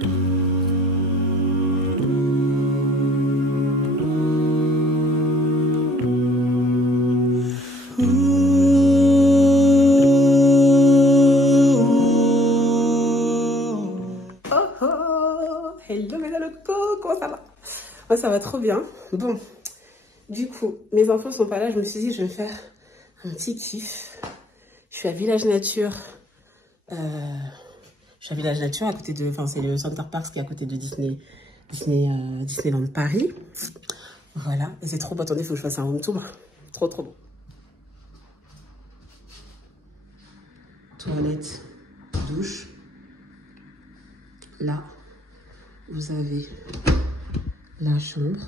Hello mes alocos, comment ça va? Moi ça va trop bien. Bon, du coup, mes enfants sont pas là, je me suis dit je vais me faire un petit kiff. Je suis à Village Nature. Je suis à Village Nature à côté de... Enfin c'est le Center Park qui est à côté de Disneyland Paris. Voilà, et c'est trop beau. Attendez, il faut que je fasse un home tour. Trop trop beau. Toilette, douche. Là, vous avez la chambre.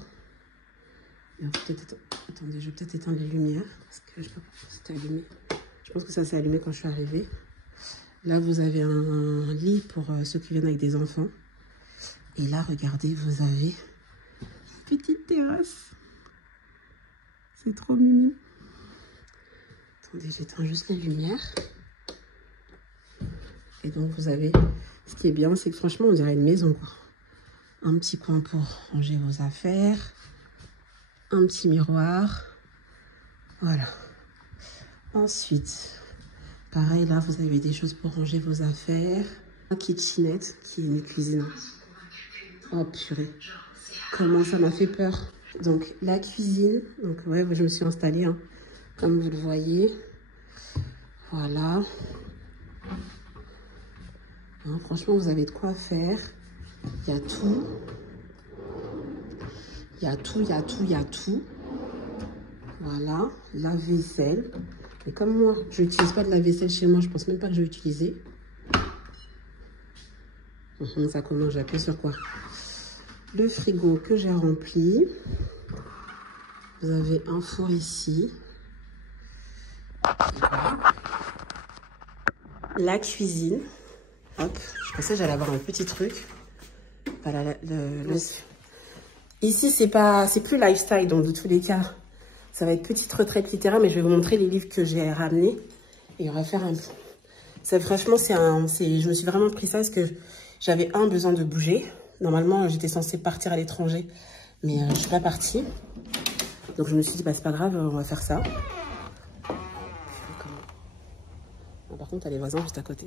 Attendez, je vais peut-être éteindre les lumières parce que je sais pas pourquoi c'était allumé. Je pense que ça s'est allumé quand je suis arrivée. Là, vous avez un lit pour ceux qui viennent avec des enfants. Et là, regardez, vous avez une petite terrasse. C'est trop mignon. Attendez, j'éteins juste les lumières. Et donc, vous avez... Ce qui est bien, c'est que franchement, on dirait une maison, quoi. Un petit coin pour ranger vos affaires. Un petit miroir. Voilà. Ensuite, pareil, là, vous avez des choses pour ranger vos affaires. Un kitchenette qui est une cuisine. Oh, purée. Comment ça m'a fait peur. Donc, la cuisine. Donc, ouais, je me suis installée, hein, comme vous le voyez. Voilà. Hein, franchement, vous avez de quoi faire. Il y a tout. Il y a tout, il y a tout, il y a tout. Voilà, la vaisselle. Et comme moi, je n'utilise pas de la vaisselle chez moi, je pense même pas que je vais utiliser. Ça commence, j'ai appuyé sur quoi? Le frigo que j'ai rempli. Vous avez un four ici. La cuisine. Hop, je pensais que j'allais avoir un petit truc. Voilà, ici, c'est plus lifestyle, donc de tous les cas, ça va être petite retraite littéraire, mais je vais vous montrer les livres que j'ai ramenés. Et on va faire un... Franchement, je me suis vraiment pris ça parce que j'avais besoin de bouger. Normalement, j'étais censée partir à l'étranger, mais je ne suis pas partie. Donc, je me suis dit, bah, c'est pas grave, on va faire ça. Bon, par contre, t'as les voisins juste à côté.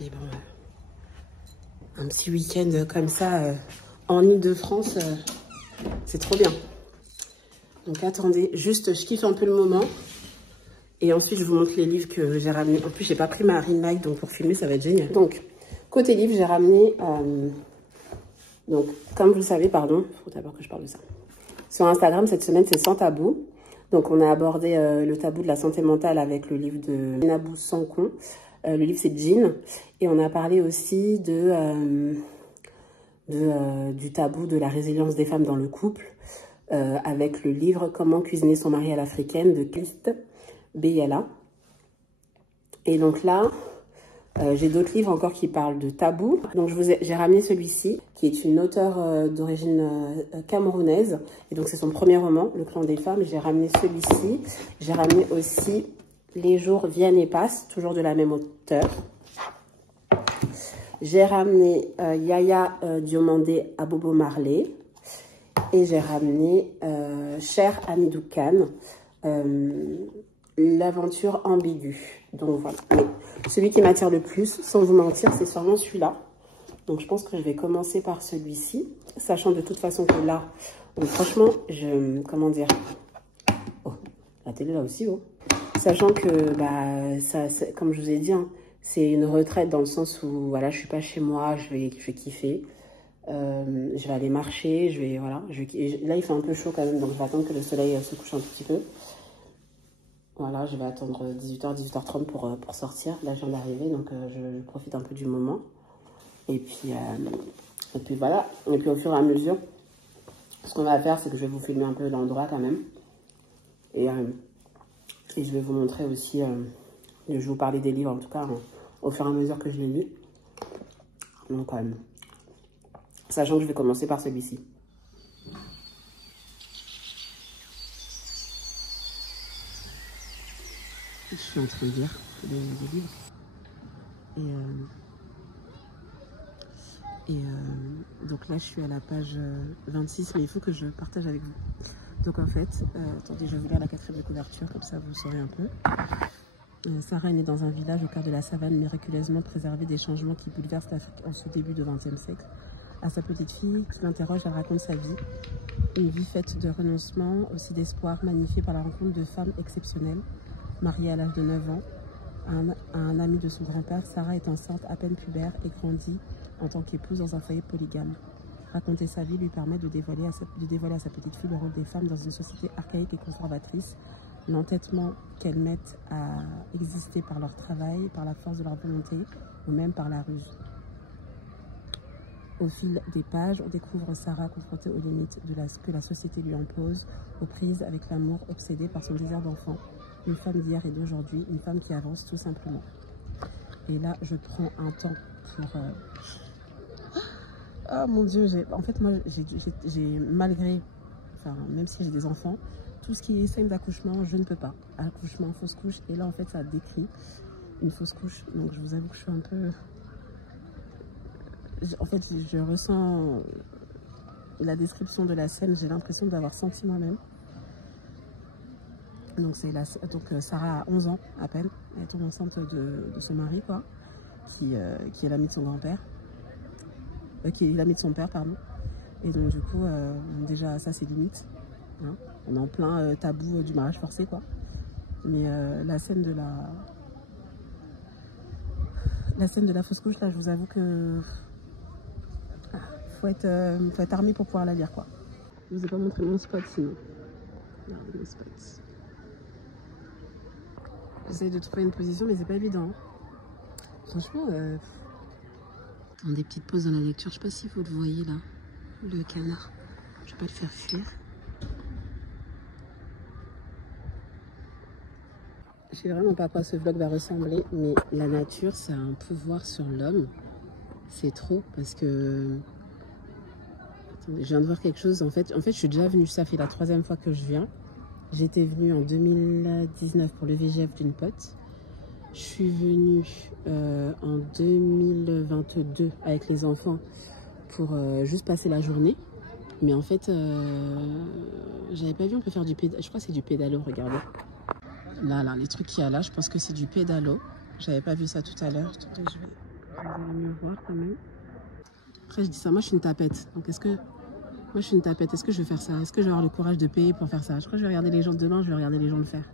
Mais bon, un petit week-end comme ça, en Ile-de-France, c'est trop bien. Donc, attendez, juste, je kiffe un peu le moment. Et ensuite, je vous montre les livres que j'ai ramenés. En plus, j'ai pas pris ma ring light, donc pour filmer, ça va être génial. Donc, côté livre, j'ai ramené... donc, comme vous le savez, pardon, il faut d'abord que je parle de ça. Sur Instagram, cette semaine, c'est Sans Tabou. Donc, on a abordé le tabou de la santé mentale avec le livre de Nabou Sankon. Le livre, c'est Jean. Et on a parlé aussi du tabou de la résilience des femmes dans le couple avec le livre Comment cuisiner son mari à l'africaine de Christ Beyala. Et donc là, j'ai d'autres livres encore qui parlent de tabou. Donc j'ai ramené celui-ci, qui est une auteure d'origine camerounaise. Et donc c'est son premier roman, Le clan des femmes. J'ai ramené celui-ci. J'ai ramené aussi Les jours viennent et passent, toujours de la même auteure. J'ai ramené Yaya Diomandé Abobo Marley. Et j'ai ramené Cher Hamidou Khan. L'aventure ambiguë. Donc voilà. Mais celui qui m'attire le plus, sans vous mentir, c'est sûrement celui-là. Donc je pense que je vais commencer par celui-ci. Sachant de toute façon que là, donc franchement, comment dire. Oh, la télé là aussi, oh. Sachant que, bah, comme je vous ai dit, hein, c'est une retraite dans le sens où, voilà, je suis pas chez moi, je vais kiffer. Je vais aller marcher, voilà. Là, il fait un peu chaud quand même, donc je vais attendre que le soleil se couche un tout petit peu. Voilà, je vais attendre 18h, 18h30 pour sortir. Là, je viens d'arriver, donc je profite un peu du moment. Et puis voilà. Et puis au fur et à mesure, ce qu'on va faire, c'est que je vais vous filmer un peu l'endroit quand même. Et je vais vous montrer aussi, je vais vous parler des livres en tout cas, au fur et à mesure que je les lis. Donc, sachant que je vais commencer par celui-ci. Je suis en train de lire des livres. Et donc là, je suis à la page 26, mais il faut que je partage avec vous. Donc en fait, attendez, je vais vous lire la 4e de couverture, comme ça vous saurez un peu. Sarah est née dans un village au cœur de la savane, miraculeusement préservée des changements qui bouleversent l'Afrique en ce début du XXe siècle. À sa petite fille qui l'interroge, elle raconte sa vie. Une vie faite de renoncement, aussi d'espoir, magnifiée par la rencontre de femmes exceptionnelles. Mariée à l'âge de 9 ans à un ami de son grand-père, Sarah est enceinte à peine pubère et grandit en tant qu'épouse dans un foyer polygame. Raconter sa vie lui permet de dévoiler à sa petite fille le rôle des femmes dans une société archaïque et conservatrice, l'entêtement qu'elles mettent à exister par leur travail, par la force de leur volonté ou même par la ruse. Au fil des pages, on découvre Sarah confrontée aux limites que la société lui impose, aux prises avec l'amour, obsédée par son désir d'enfant. Une femme d'hier et d'aujourd'hui, une femme qui avance tout simplement. Et là, je prends un temps pour... Oh mon Dieu, en fait, moi, j'ai malgré... Enfin, même si j'ai des enfants, tout ce qui est scène d'accouchement, je ne peux pas. Accouchement, fausse couche. Et là, en fait, ça décrit une fausse couche. Donc, je vous avoue que je suis un peu... En fait, je ressens la description de la scène. J'ai l'impression d'avoir senti moi-même. Donc, Sarah a 11 ans à peine. Elle tombe enceinte de son mari, quoi. Qui est l'ami de son grand-père. Qui est l'ami de son père, pardon. Et donc, du coup, déjà, ça, c'est limite. Hein. On est en plein tabou du mariage forcé, quoi. Mais la scène de la fausse couche, là, je vous avoue que faut être armé pour pouvoir la lire, quoi. Je vous ai pas montré mon spot, sinon. Regardez mon spot. J'essaie de trouver une position, mais c'est pas évident. Franchement, dans des petites pauses dans la lecture, je sais pas si vous le voyez là, le canard. Je vais pas le faire fuir. Je sais vraiment pas à quoi ce vlog va ressembler, mais la nature, ça a un pouvoir sur l'homme. C'est trop, parce que... Attendez, je viens de voir quelque chose. En fait, je suis déjà venue, ça fait la 3e fois que je viens. J'étais venue en 2019 pour le VGF d'une pote. Je suis venue en 2022 avec les enfants pour juste passer la journée. Mais en fait, j'avais pas vu, on peut faire du pédalo. Je crois que c'est du pédalo, regardez. Là, les trucs qu'il y a là, je pense que c'est du pédalo. J'avais pas vu ça tout à l'heure. Attendez, je vais... Vous allez mieux voir quand même. Après, je dis ça, moi je suis une tapette. Donc est-ce que... Moi je suis une tapette, est-ce que je vais faire ça? Est-ce que je vais avoir le courage de payer pour faire ça? Je crois que je vais regarder les gens demain, je vais regarder les gens le faire.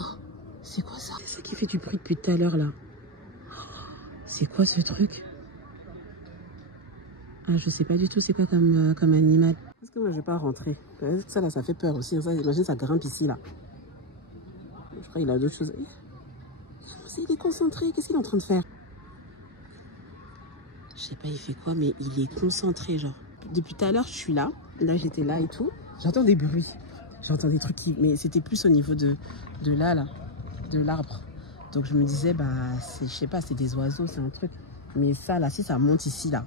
Oh, c'est quoi ça? C'est ça qui fait du bruit depuis tout à l'heure là. C'est quoi ce truc? Ah, je sais pas du tout c'est quoi comme animal. Est-ce que moi je vais pas rentrer? Ça là, ça fait peur aussi. Ça, imagine ça grimpe ici là. Je crois qu'il a d'autres choses. Il est concentré, qu'est-ce qu'il est en train de faire? Je sais pas il fait quoi, mais il est concentré genre. Depuis tout à l'heure je suis là. Là j'étais là et tout. J'entends des bruits. J'entends des trucs qui... Mais c'était plus au niveau de là, de l'arbre. Donc je me disais, bah, je sais pas, c'est des oiseaux, c'est un truc. Mais ça, là, si ça monte ici, là.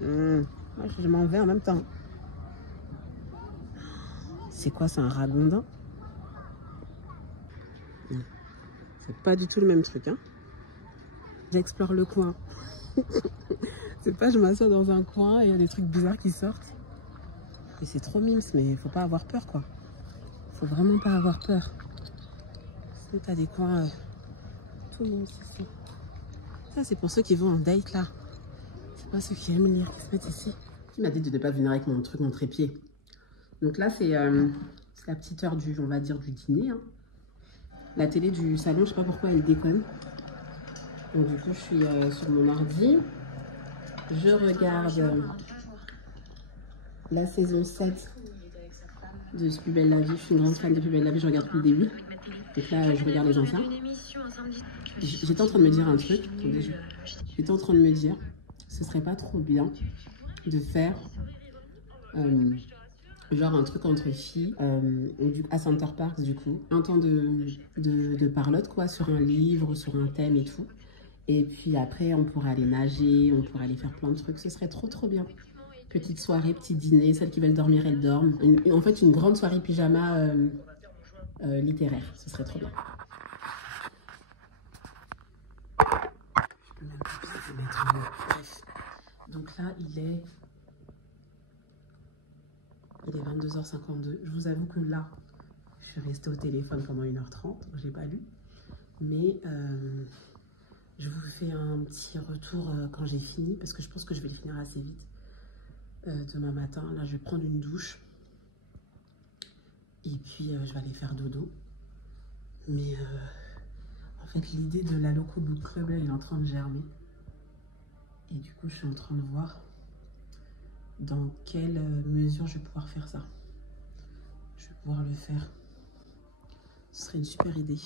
Moi, je m'en vais en même temps. C'est quoi, c'est un ragondin? C'est pas du tout le même truc, hein. J'explore le coin. C'est pas, je m'assois dans un coin et il y a des trucs bizarres qui sortent. Et c'est trop mimes, mais faut pas avoir peur, quoi. Faut vraiment pas avoir peur. Sinon, t'as des coins... tout le monde ici. Ça, c'est pour ceux qui vont en date, là. C'est pas ceux qui aiment lire, qui se mettent ici. Qui m'a dit de ne pas venir avec mon truc, mon trépied. Donc là, c'est la petite heure du, on va dire, du dîner. Hein. La télé du salon, je sais pas pourquoi elle déconne. Donc du coup, je suis sur mon ordi. Je regarde la saison 7 de Plus belle la vie. Je suis une grande fan de Plus belle la vie, je regarde depuis le début. Donc là, je regarde les anciens. J'étais en train de me dire un truc. J'étais en train de me dire, ce serait pas trop bien de faire genre un truc entre filles à Center Parks du coup. Un temps de parlotte quoi, sur un livre, sur un thème et tout. Et puis après, on pourra aller nager, on pourra aller faire plein de trucs. Ce serait trop bien. Petite soirée, petit dîner. Celles qui veulent dormir, elles dorment. En fait, une grande soirée pyjama littéraire. Ce serait trop bien. Je peux même pas vais mettre le... Bref. Donc là, il est 22h52. Je vous avoue que là, je suis restée au téléphone pendant 1h30. Je n'ai pas lu. Mais je vous fais un petit retour quand j'ai fini. Parce que je pense que je vais le finir assez vite. Demain matin, là, je vais prendre une douche. Et puis, je vais aller faire dodo. Mais en fait, l'idée de la Loco Book Club, là, elle est en train de germer. Et du coup, je suis en train de voir dans quelle mesure je vais pouvoir faire ça. Je vais pouvoir le faire. Ce serait une super idée.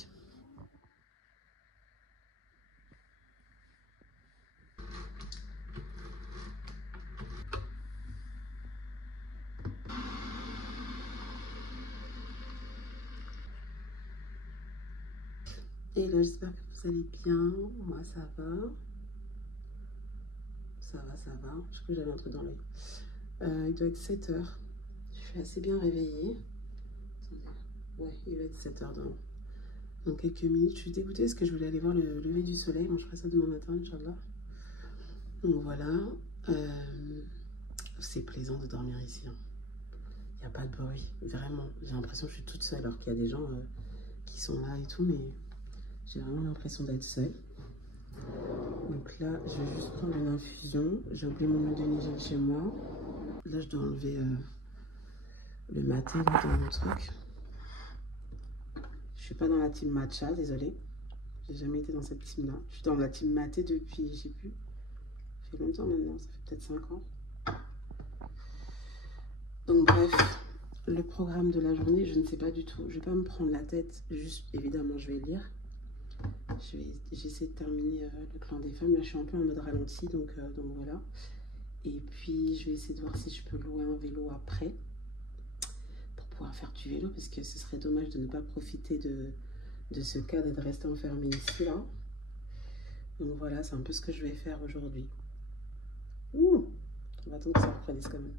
Hello, j'espère que vous allez bien. Moi, ça va. Ça va, ça va. Je crois que j'avais un truc dans l'œil. Il doit être 7 h. Je suis assez bien réveillée. Attendez. Ouais, il va être 7 h dans quelques minutes. Je suis dégoûtée parce que je voulais aller voir le lever du soleil. Moi, je ferai ça demain matin, Inch'Allah. Donc voilà. C'est plaisant de dormir ici. Il n'y a pas de bruit. Vraiment. J'ai l'impression que je suis toute seule alors qu'il y a des gens qui sont là et tout. Mais j'ai vraiment l'impression d'être seule. Donc là, je vais juste prendre une infusion. J'ai oublié mon eau de Nigel chez moi. Là, je dois enlever le maté là, dans mon truc. Je suis pas dans la team matcha, désolée. J'ai jamais été dans cette team-là. Je suis dans la team maté depuis, je sais plus. Ça fait longtemps maintenant, ça fait peut-être 5 ans. Donc bref, le programme de la journée, je ne sais pas du tout. Je vais pas me prendre la tête. Juste, évidemment, je vais lire. J'essaie de terminer le clan des femmes. Là, je suis un peu en mode ralenti, donc voilà. Et puis, je vais essayer de voir si je peux louer un vélo après pour pouvoir faire du vélo, parce que ce serait dommage de ne pas profiter de ce cas d'être resté enfermé ici, là. Donc voilà, c'est un peu ce que je vais faire aujourd'hui. Ouh, on va attendre que ça refroidisse quand même.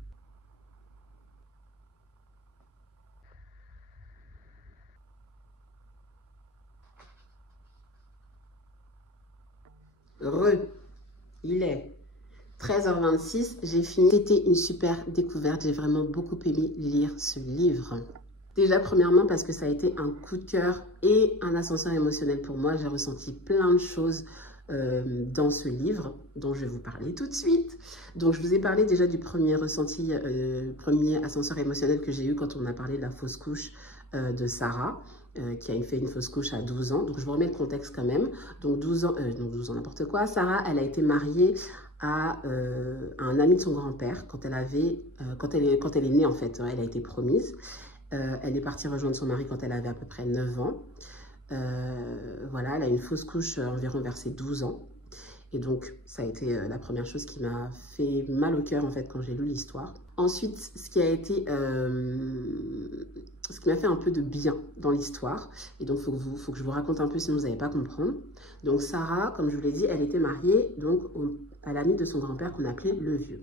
Il est 13h26, j'ai fini. C'était une super découverte, j'ai vraiment beaucoup aimé lire ce livre. Déjà, premièrement, parce que ça a été un coup de cœur et un ascenseur émotionnel pour moi. J'ai ressenti plein de choses dans ce livre, dont je vais vous parler tout de suite. Donc, je vous ai parlé déjà du premier ressenti, premier ascenseur émotionnel que j'ai eu quand on a parlé de la fausse couche de Sarah. Qui a fait une fausse couche à 12 ans. Donc, je vous remets le contexte quand même. Donc, 12 ans, n'importe quoi. Sarah, elle a été mariée à un ami de son grand-père quand elle est née, en fait. Elle a été promise. Elle est partie rejoindre son mari quand elle avait à peu près 9 ans. Voilà, elle a une fausse couche environ vers ses 12 ans. Et donc, ça a été la première chose qui m'a fait mal au cœur, en fait, quand j'ai lu l'histoire. Ensuite, ce qui m'a fait un peu de bien dans l'histoire, et donc il faut que je vous raconte un peu, sinon vous n'allez pas comprendre. Donc Sarah, comme je vous l'ai dit, elle était mariée donc, à l'ami de son grand-père qu'on appelait le vieux.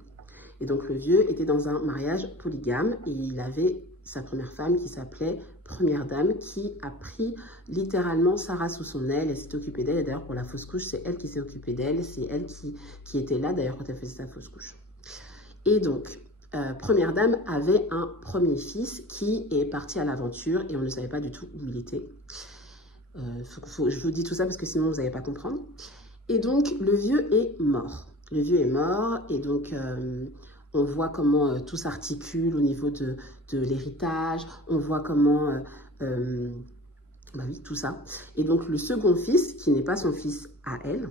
Et donc le vieux était dans un mariage polygame, et il avait sa première femme qui s'appelait Première Dame, qui a pris littéralement Sarah sous son aile. Elle s'est occupée d'elle, et d'ailleurs pour la fausse couche, c'est elle qui s'est occupée d'elle, c'est elle qui était là d'ailleurs quand elle faisait sa fausse couche. Et donc, Première Dame avait un premier fils qui est parti à l'aventure et on ne savait pas du tout où il était. Je vous dis tout ça parce que sinon vous n'allez pas comprendre. Et donc, le vieux est mort. Le vieux est mort et donc on voit comment tout s'articule au niveau de l'héritage. On voit comment... bah oui, tout ça. Et donc, le second fils, qui n'est pas son fils à elle...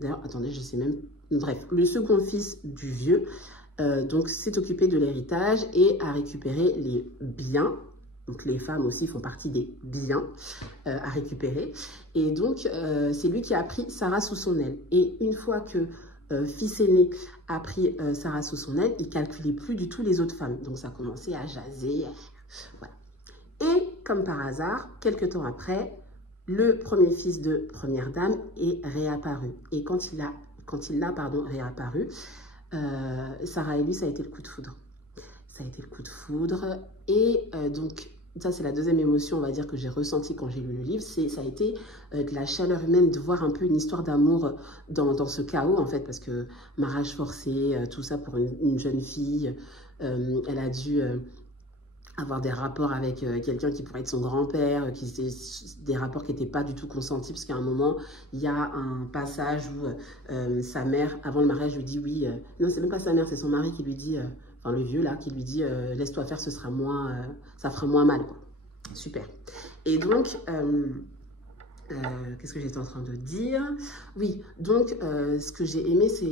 D'ailleurs, attendez, je sais même... Bref, le second fils du vieux... donc, s'est occupé de l'héritage et a récupéré les biens. Donc, les femmes aussi font partie des biens à récupérer. Et donc, c'est lui qui a pris Sarah sous son aile. Et une fois que fils aîné a pris Sarah sous son aile, il ne calculait plus du tout les autres femmes. Donc, ça a commencé à jaser. Voilà. Et, comme par hasard, quelques temps après, le premier fils de Première Dame est réapparu. Et quand il l'a réapparu, Sarah et lui, ça a été le coup de foudre. Ça a été le coup de foudre. Et donc, ça c'est la deuxième émotion, on va dire, que j'ai ressentie quand j'ai lu le livre, ça a été de la chaleur humaine, de voir un peu une histoire d'amour dans ce chaos, en fait, parce que mariage forcé, tout ça pour une jeune fille, elle a dû avoir des rapports avec quelqu'un qui pourrait être son grand-père, des rapports qui n'étaient pas du tout consentis, parce qu'à un moment, il y a un passage où sa mère, avant le mariage, lui dit oui, non, c'est même pas sa mère, c'est son mari qui lui dit, enfin le vieux là, qui lui dit laisse-toi faire, ce sera moins, ça fera moins mal, quoi. Super. Et donc, qu'est-ce que j'étais en train de dire? Oui, donc ce que j'ai aimé, c'est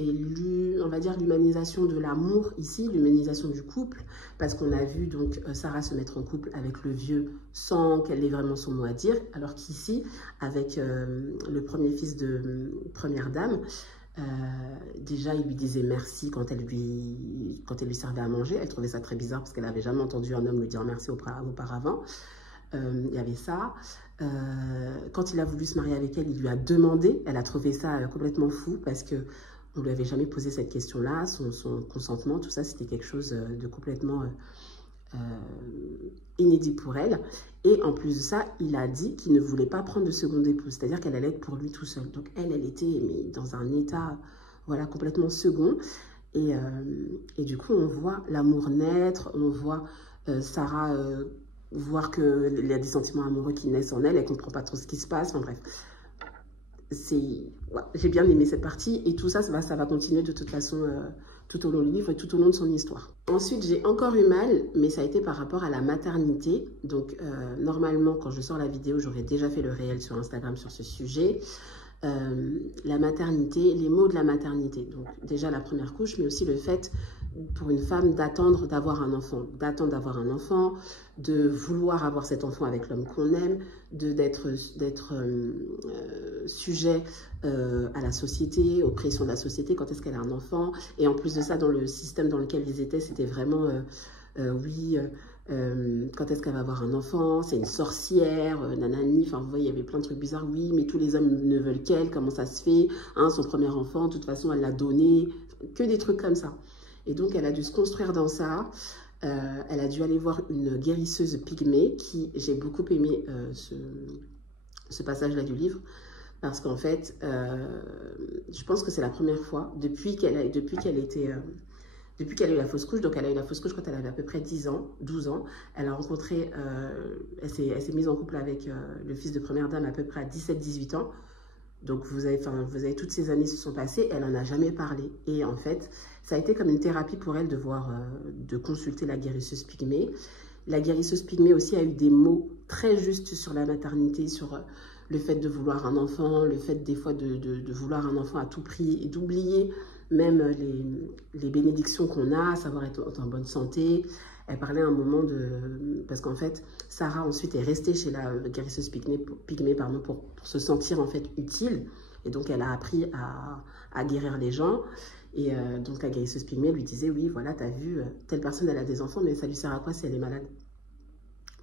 on va dire l'humanisation de l'amour ici, l'humanisation du couple, parce qu'on a vu donc Sarah se mettre en couple avec le vieux sans qu'elle ait vraiment son mot à dire, alors qu'ici, avec le premier fils de première dame, déjà il lui disait merci quand elle lui servait à manger. Elle trouvait ça très bizarre parce qu'elle n'avait jamais entendu un homme lui dire merci auparavant. Il y avait ça. Quand il a voulu se marier avec elle, il lui a demandé. Elle a trouvé ça complètement fou parce qu'on ne lui avait jamais posé cette question-là. Son consentement, tout ça, c'était quelque chose de complètement inédit pour elle. Et en plus de ça, il a dit qu'il ne voulait pas prendre de seconde épouse, c'est-à-dire qu'elle allait être pour lui tout seul. Donc elle était mais, dans un état voilà, complètement second. Et du coup, on voit l'amour naître, on voit Sarah voir qu'il y a des sentiments amoureux qui naissent en elle, elle ne comprend pas trop ce qui se passe, enfin bref. Ouais, j'ai bien aimé cette partie et tout ça, ça va continuer de toute façon tout au long du livre et tout au long de son histoire. Ensuite, j'ai encore eu mal, mais ça a été par rapport à la maternité. Donc, normalement, quand je sors la vidéo, j'aurais déjà fait le réel sur Instagram sur ce sujet. La maternité, les mots de la maternité. Donc, déjà la première couche, mais aussi le fait pour une femme d'attendre d'avoir un enfant, de vouloir avoir cet enfant avec l'homme qu'on aime, d'être sujet à la société, aux pressions de la société, quand est-ce qu'elle a un enfant. Et en plus de ça, dans le système dans lequel ils étaient, c'était vraiment, oui, quand est-ce qu'elle va avoir un enfant, c'est une sorcière, nanani, enfin vous voyez, il y avait plein de trucs bizarres, oui, mais tous les hommes ne veulent qu'elle, comment ça se fait, hein, son premier enfant, de toute façon, elle l'a donné, que des trucs comme ça. Et donc, elle a dû se construire dans ça. Elle a dû aller voir une guérisseuse pygmée qui, j'ai beaucoup aimé ce passage-là du livre, parce qu'en fait, je pense que c'est la première fois, depuis qu'elle a eu la fausse couche, donc elle a eu la fausse couche quand elle avait à peu près 12 ans, elle a rencontré, elle s'est mise en couple avec le fils de première dame à peu près à 17-18 ans. Donc vous avez toutes ces années se sont passées, elle n'en a jamais parlé. Et en fait, ça a été comme une thérapie pour elle de consulter la guérisseuse pygmée. La guérisseuse pygmée aussi a eu des mots très justes sur la maternité, sur le fait de vouloir un enfant, le fait des fois de vouloir un enfant à tout prix et d'oublier même les bénédictions qu'on a, à savoir être en bonne santé. Elle parlait à un moment parce qu'en fait, Sarah ensuite est restée chez la guérisseuse pygmée pour se sentir en fait utile. Et donc, elle a appris à guérir les gens. Et donc, la guérisseuse pygmée lui disait, oui, voilà, t'as vu, telle personne, elle a des enfants, mais ça lui sert à quoi si elle est malade?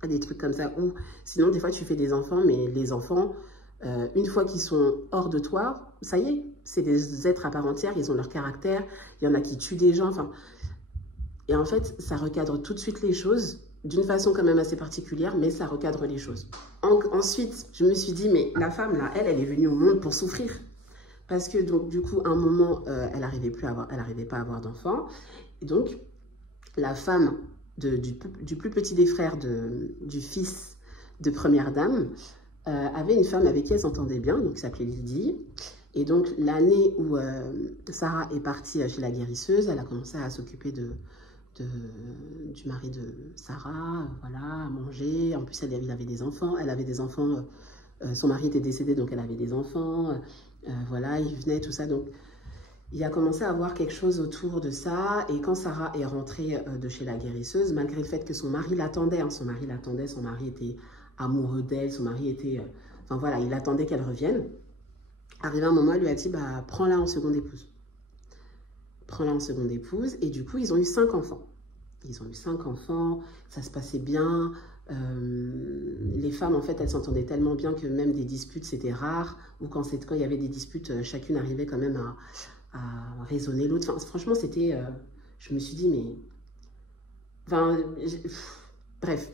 Des trucs comme ça. Ou sinon, des fois, tu fais des enfants, mais les enfants, une fois qu'ils sont hors de toi, ça y est, c'est des êtres à part entière, ils ont leur caractère. Il y en a qui tuent des gens, enfin... Et en fait, ça recadre tout de suite les choses, d'une façon quand même assez particulière, mais ça recadre les choses. Ensuite, je me suis dit, mais la femme, là, elle est venue au monde pour souffrir. Parce que, donc, du coup, à un moment, elle n'arrivait pas à avoir d'enfant. Et donc, la femme du plus petit des frères du fils de première dame avait une femme avec qui elle s'entendait bien, donc qui s'appelait Lydie. Et donc, l'année où Sarah est partie chez la guérisseuse, elle a commencé à s'occuper du mari de Sarah, voilà, à manger. En plus, elle avait des enfants. Elle avait des enfants. Son mari était décédé, donc elle avait des enfants. Voilà, il venait, tout ça. Donc, il a commencé à avoir quelque chose autour de ça. Et quand Sarah est rentrée de chez la guérisseuse, malgré le fait que son mari l'attendait, hein, son mari était amoureux d'elle, son mari était... enfin voilà, il attendait qu'elle revienne. Arrivé un moment, elle lui a dit, bah, prends-la en seconde épouse. Prends-la en seconde épouse. Et du coup, ils ont eu 5 enfants. Ils ont eu 5 enfants, ça se passait bien. Les femmes, en fait, elles s'entendaient tellement bien que même des disputes, c'était rare. Ou quand il y avait des disputes, chacune arrivait quand même à raisonner l'autre. Enfin, franchement, c'était... je me suis dit, mais... Enfin, bref.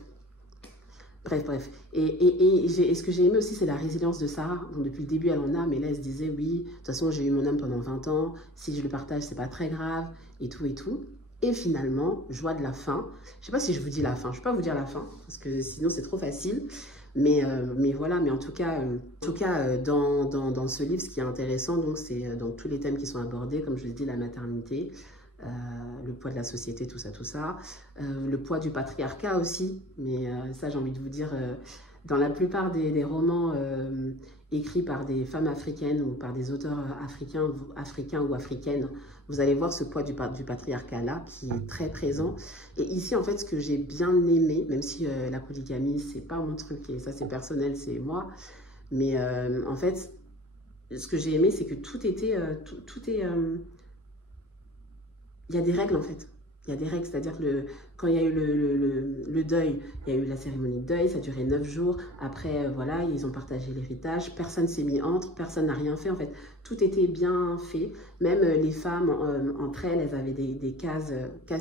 Bref. Et ce que j'ai aimé aussi, c'est la résilience de Sarah. Donc, depuis le début, elle en a, mais là, elle se disait, oui, de toute façon, j'ai eu mon homme pendant 20 ans. Si je le partage, c'est pas très grave, et tout, et tout. Et finalement, joie de la fin. Je sais pas si je vous dis la fin. Je ne vais pas vous dire la fin, parce que sinon, c'est trop facile. Mais voilà, mais en tout cas, dans ce livre, ce qui est intéressant, donc, c'est dans tous les thèmes qui sont abordés, comme je vous ai dit, la maternité, le poids de la société, tout ça. Le poids du patriarcat aussi, mais ça, j'ai envie de vous dire, dans la plupart des romans écrits par des femmes africaines ou par des auteurs africains ou africaines, vous allez voir ce poids du patriarcat-là qui est très présent. Et ici, en fait, ce que j'ai bien aimé, même si la polygamie, c'est pas mon truc, et ça, c'est personnel, c'est moi, mais en fait, ce que j'ai aimé, c'est que tout est... il y a des règles, en fait. Il y a des règles, c'est-à-dire que quand il y a eu le deuil, il y a eu la cérémonie de deuil, ça a duré 9 jours. Après, voilà, ils ont partagé l'héritage, personne s'est mis entre, personne n'a rien fait. En fait, tout était bien fait. Même les femmes, entre elles, elles avaient des cases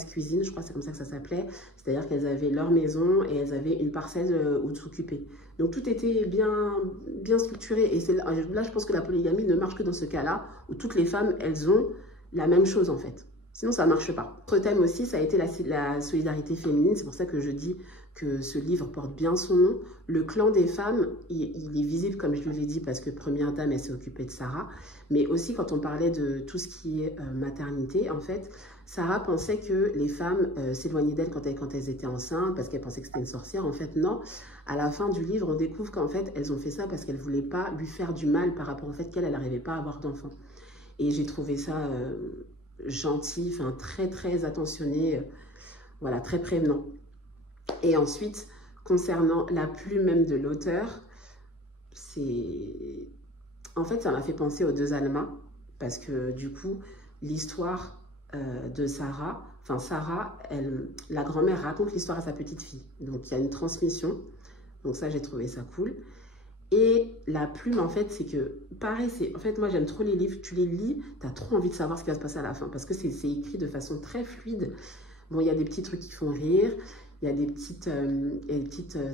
cuisine, je crois que c'est comme ça que ça s'appelait. C'est-à-dire qu'elles avaient leur maison et elles avaient une parcelle où s'occuper. Donc, tout était bien structuré. Et là, je pense que la polygamie ne marche que dans ce cas-là, où toutes les femmes, elles ont la même chose, en fait. Sinon, ça ne marche pas. Autre thème aussi, ça a été la solidarité féminine. C'est pour ça que je dis que ce livre porte bien son nom. Le clan des femmes, il est visible, comme je vous l'ai dit, parce que Première Dame, elle s'est occupée de Sarah. Mais aussi, quand on parlait de tout ce qui est maternité, en fait, Sarah pensait que les femmes s'éloignaient d'elle quand elles étaient enceintes, parce qu'elle pensait que c'était une sorcière. En fait, non. À la fin du livre, on découvre qu'en fait, elles ont fait ça parce qu'elles ne voulaient pas lui faire du mal par rapport au fait qu'elle n'arrivait pas à avoir d'enfants. Et j'ai trouvé ça... gentil, enfin très attentionné, voilà, très prévenant. Et ensuite, concernant la plume même de l'auteur, en fait, ça m'a fait penser aux deux Alma, parce que du coup, l'histoire de Sarah, enfin Sarah, la grand-mère raconte l'histoire à sa petite fille, donc il y a une transmission, donc ça j'ai trouvé ça cool. Et la plume, en fait, c'est que, pareil, en fait, moi, j'aime trop les livres. Tu les lis, tu as trop envie de savoir ce qui va se passer à la fin. Parce que c'est écrit de façon très fluide. Bon, il y a des petits trucs qui font rire. Il y a des petites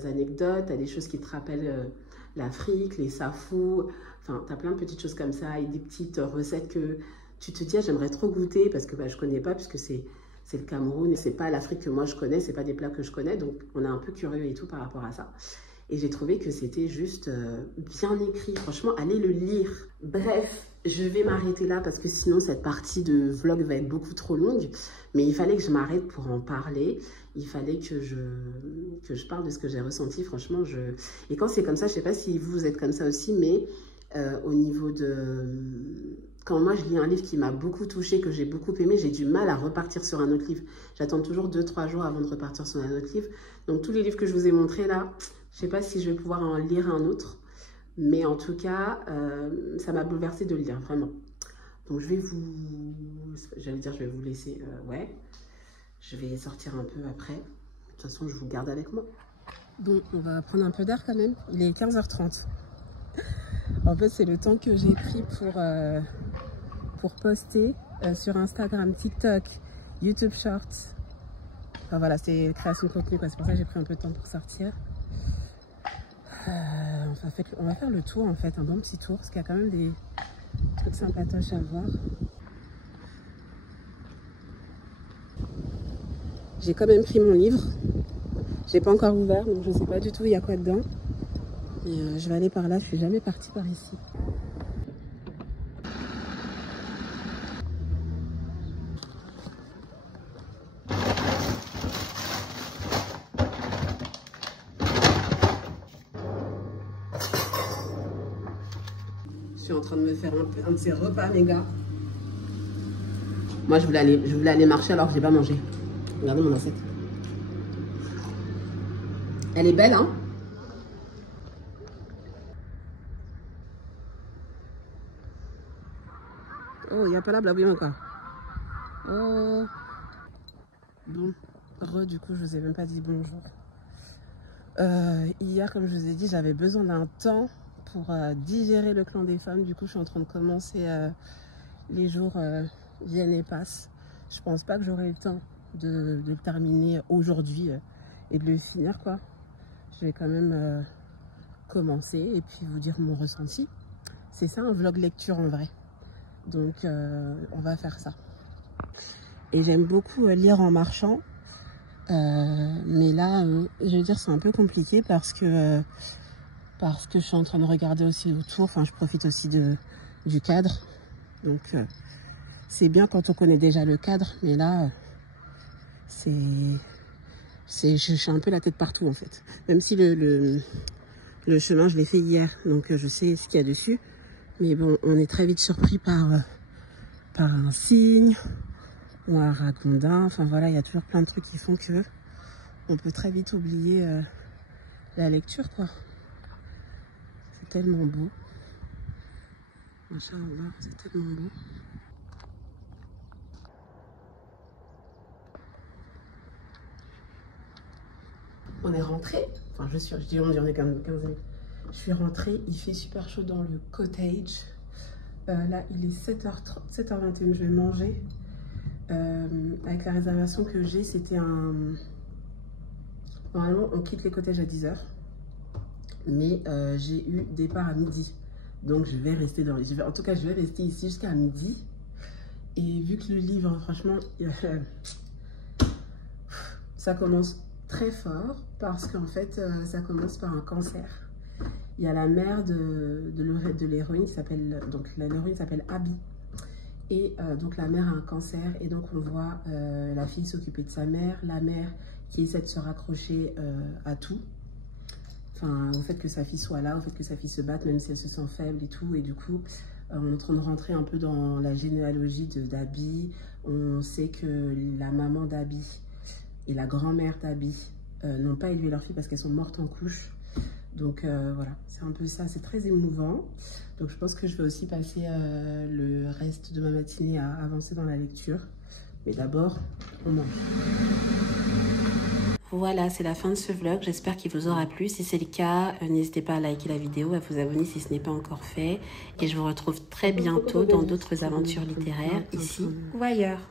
anecdotes. Tu as des choses qui te rappellent l'Afrique, les safous. Enfin, tu as plein de petites choses comme ça. Et des petites recettes que tu te dis, ah, j'aimerais trop goûter. Parce que je ne connais pas, puisque c'est le Cameroun. Et ce n'est pas l'Afrique que moi, je connais. Ce n'est pas des plats que je connais. Donc, on est un peu curieux et tout par rapport à ça. Et j'ai trouvé que c'était juste bien écrit. Franchement, allez le lire. Bref, je vais m'arrêter là parce que sinon, cette partie de vlog va être beaucoup trop longue. Mais il fallait que je m'arrête pour en parler. Il fallait que je parle de ce que j'ai ressenti. Franchement, Et quand c'est comme ça, je ne sais pas si vous êtes comme ça aussi, mais au niveau de... Quand moi, je lis un livre qui m'a beaucoup touchée, que j'ai beaucoup aimé, j'ai du mal à repartir sur un autre livre. J'attends toujours 2-3 jours avant de repartir sur un autre livre. Donc, tous les livres que je vous ai montrés là... Je ne sais pas si je vais pouvoir en lire un autre, mais en tout cas, ça m'a bouleversée de le lire, vraiment. Donc, je vais vous laisser, ouais. Je vais sortir un peu après. De toute façon, je vous garde avec moi. Bon, on va prendre un peu d'air quand même. Il est 15h30. En fait, c'est le temps que j'ai pris pour poster sur Instagram, TikTok, YouTube Shorts. Enfin voilà, c'est création de contenu, quoi. C'est pour ça que j'ai pris un peu de temps pour sortir. On va faire le tour, en fait, un bon petit tour, parce qu'il y a quand même des trucs sympatoches à voir. J'ai quand même pris mon livre. J'ai pas encore ouvert, donc je sais pas du tout il y a quoi dedans. Et je vais aller par là, je suis jamais partie par ici. Je suis en train de me faire un de ces repas méga. Moi, je voulais aller marcher alors que j'ai pas mangé. Regardez mon assiette. Elle est belle, hein? Oh, il n'y a pas la blague encore. Oh. Bon, du coup, je vous ai même pas dit bonjour. Hier, comme je vous ai dit, j'avais besoin d'un temps pour digérer le clan des femmes. Du coup, je suis en train de commencer. Les jours viennent et passent. Je pense pas que j'aurai le temps de le terminer aujourd'hui et de le finir, quoi. je vais quand même commencer et puis vous dire mon ressenti. C'est ça un vlog lecture en vrai. Donc on va faire ça. Et j'aime beaucoup lire en marchant. Mais là, je veux dire, c'est un peu compliqué parce que je suis en train de regarder aussi autour. Enfin, je profite aussi du cadre. Donc, c'est bien quand on connaît déjà le cadre. Mais là, je suis un peu la tête partout, en fait. Même si le chemin, je l'ai fait hier. Donc, je sais ce qu'il y a dessus. Mais bon, on est très vite surpris par un cygne ou un ragondin. Enfin, voilà, il y a toujours plein de trucs qui font que on peut très vite oublier la lecture, quoi. C'est tellement beau. Machallah, c'est tellement beau. On est rentré. Enfin, je dis on est quand même 15 minutes. Je suis rentrée, il fait super chaud dans le cottage. Là, il est 7h21, je vais manger. Avec la réservation que j'ai, c'était un... Normalement, on quitte les cottages à 10h. Mais j'ai eu départ à midi. Donc, je vais rester dans les... En tout cas, je vais rester ici jusqu'à midi. Et vu que le livre, franchement, ça commence très fort. Parce qu'en fait, ça commence par un cancer. Il y a la mère de l'héroïne qui s'appelle... Donc, l'héroïne s'appelle Abby. Et donc, la mère a un cancer. Et donc, on voit la fille s'occuper de sa mère. La mère qui essaie de se raccrocher à tout. Enfin, au fait que sa fille soit là, au fait que sa fille se batte, même si elle se sent faible et tout. Et du coup, on est en train de rentrer un peu dans la généalogie d'Abby. On sait que la maman d'Abby et la grand-mère d'Abby n'ont pas élevé leur fille parce qu'elles sont mortes en couche. Donc voilà, c'est un peu ça, c'est très émouvant. Donc je pense que je vais aussi passer le reste de ma matinée à avancer dans la lecture. Mais d'abord, on mange. Voilà, c'est la fin de ce vlog. J'espère qu'il vous aura plu. Si c'est le cas, n'hésitez pas à liker la vidéo, à vous abonner si ce n'est pas encore fait. Et je vous retrouve très bientôt dans d'autres aventures littéraires, ici ou ailleurs.